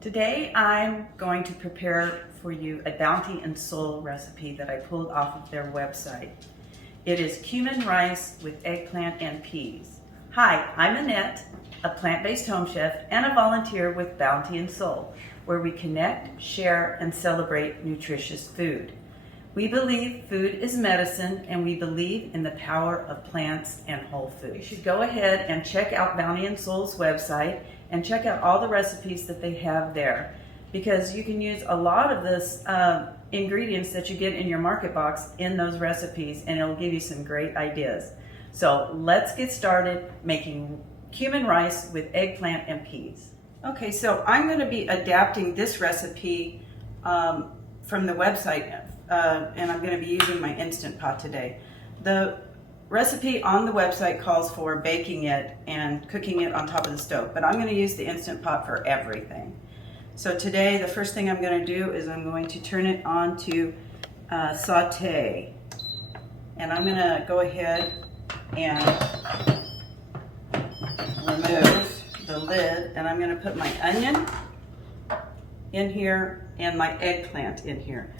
Today I'm going to prepare for you a Bounty and Soul recipe that I pulled off of their website. It is cumin rice with eggplant and peas. Hi, I'm Annette, a plant-based home chef and a volunteer with Bounty and Soul, where we connect, share, and celebrate nutritious food. We believe food is medicine, and we believe in the power of plants and whole foods. You should go ahead and check out Bounty and Soul's website and check out all the recipes that they have there, because you can use a lot of this ingredients that you get in your market box in those recipes, and it'll give you some great ideas. So let's get started making cumin rice with eggplant and peas. Okay, so I'm going to be adapting this recipe from the website, and I'm going to be using my Instant Pot today. The recipe on the website calls for baking it and cooking it on top of the stove, but I'm going to use the Instant Pot for everything. So today, the first thing I'm going to do is I'm going to turn it on to saute. And I'm going to go ahead and remove the lid, and I'm going to put my onion in here and my eggplant in here.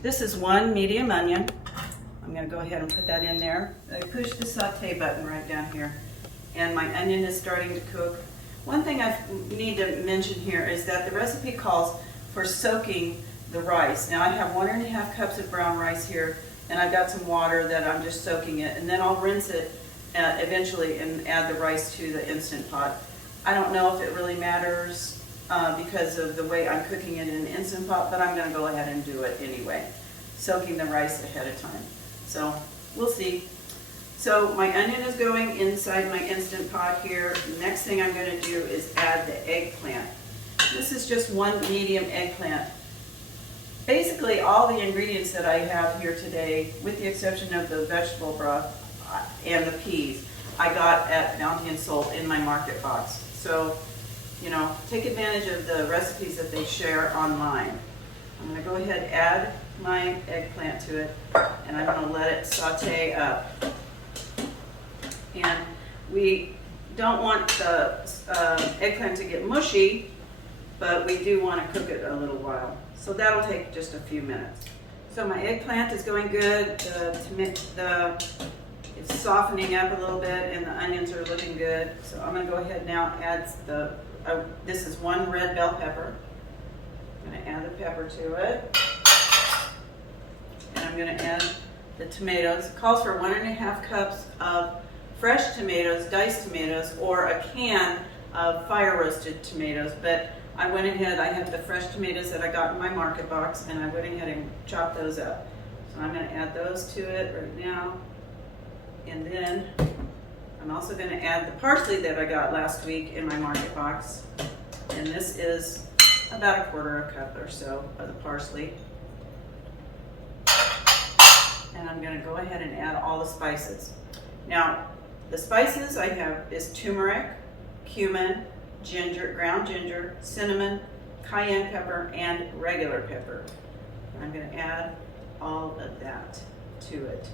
This is one medium onion. I'm going to go ahead and put that in there. I push the saute button right down here, and my onion is starting to cook. One thing I need to mention here is that the recipe calls for soaking the rice. Now I have 1.5 cups of brown rice here, and I've got some water that I'm just soaking it, and then I'll rinse it eventually and add the rice to the Instant Pot. I don't know if it really matters because of the way I'm cooking it in an Instant Pot, but I'm going to go ahead and do it anyway, soaking the rice ahead of time. So we'll see. So my onion is going inside my Instant Pot here. The next thing I'm going to do is add the eggplant. This is just one medium eggplant. Basically all the ingredients that I have here today, with the exception of the vegetable broth and the peas, I got at Bounty and Soul in my market box. So, you know, take advantage of the recipes that they share online. I'm going to go ahead and add my eggplant to it, and I'm going to let it saute up. And we don't want the eggplant to get mushy, but we do want to cook it a little while. So that'll take just a few minutes. So my eggplant is going good. It's softening up a little bit, and the onions are looking good. So I'm going to go ahead now and add this is one red bell pepper. I'm going to add the pepper to it. And I'm going to add the tomatoes. It calls for 1.5 cups of fresh tomatoes, diced tomatoes, or a can of fire roasted tomatoes. But I went ahead, I have the fresh tomatoes that I got in my market box, and I went ahead and chopped those up. So I'm going to add those to it right now. And then I'm also going to add the parsley that I got last week in my market box. And this is about 1/4 cup or so of the parsley. And I'm going to go ahead and add all the spices. Now, the spices I have is turmeric, cumin, ginger, ground ginger, cinnamon, cayenne pepper, and regular pepper. And I'm going to add all of that to it.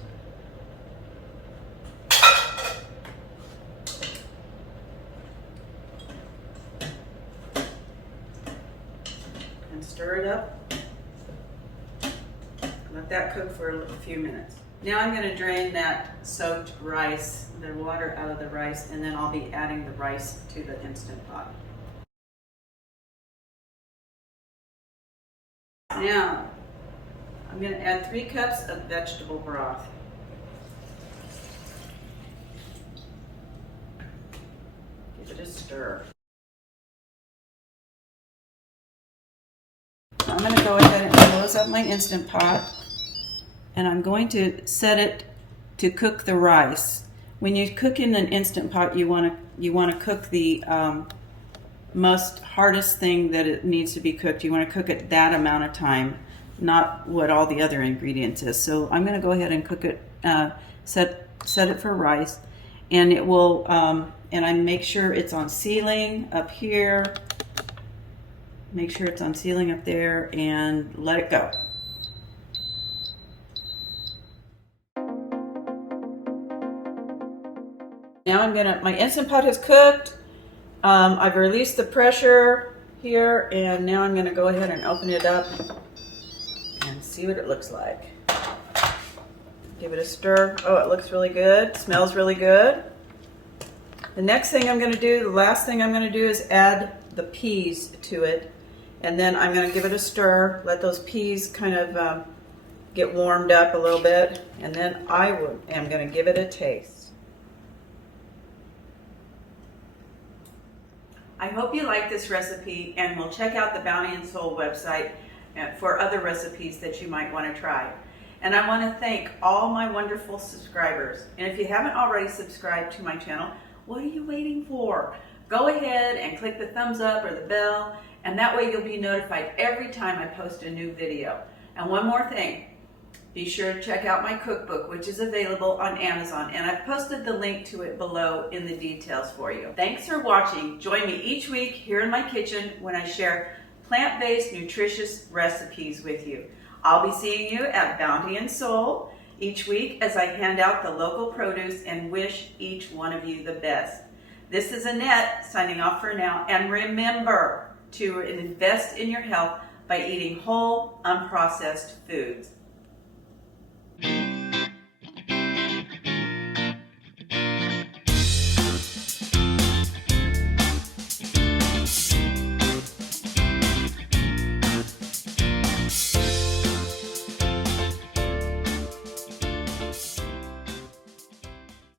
And stir it up. Let that cook for a few minutes. Now I'm going to drain that soaked rice, the water out of the rice, and then I'll be adding the rice to the Instant Pot. Now, I'm going to add 3 cups of vegetable broth. Give it a stir. I'm going to go ahead and close up my Instant Pot, and I'm going to set it to cook the rice. When you cook in an Instant Pot, you want to cook the most hardest thing that it needs to be cooked. You want to cook it that amount of time, not what all the other ingredients is. So I'm going to go ahead and cook it, set it for rice, and it will. And I make sure it's on sealing up here. Make sure it's on sealing up there, and let it go. Now my Instant Pot is cooked. I've released the pressure. here, and now I'm going to go ahead and open it up and see what it looks like. Give it a stir. Oh, it looks really good. Smells really good. The next thing I'm going to do, the last thing I'm going to do is add the peas to it. And then I'm going to give it a stir, let those peas kind of get warmed up a little bit. And then am going to give it a taste. I hope you like this recipe, and we'll check out the Bounty and Soul website for other recipes that you might want to try. And I want to thank all my wonderful subscribers. And if you haven't already subscribed to my channel, what are you waiting for? Go ahead and click the thumbs up or the bell, and that way you'll be notified every time I post a new video. And one more thing, be sure to check out my cookbook, which is available on Amazon, and I've posted the link to it below in the details for you. Thanks for watching. Join me each week here in my kitchen when I share plant-based, nutritious recipes with you. I'll be seeing you at Bounty and Soul each week as I hand out the local produce and wish each one of you the best. This is Annette signing off for now, and remember to invest in your health by eating whole, unprocessed foods.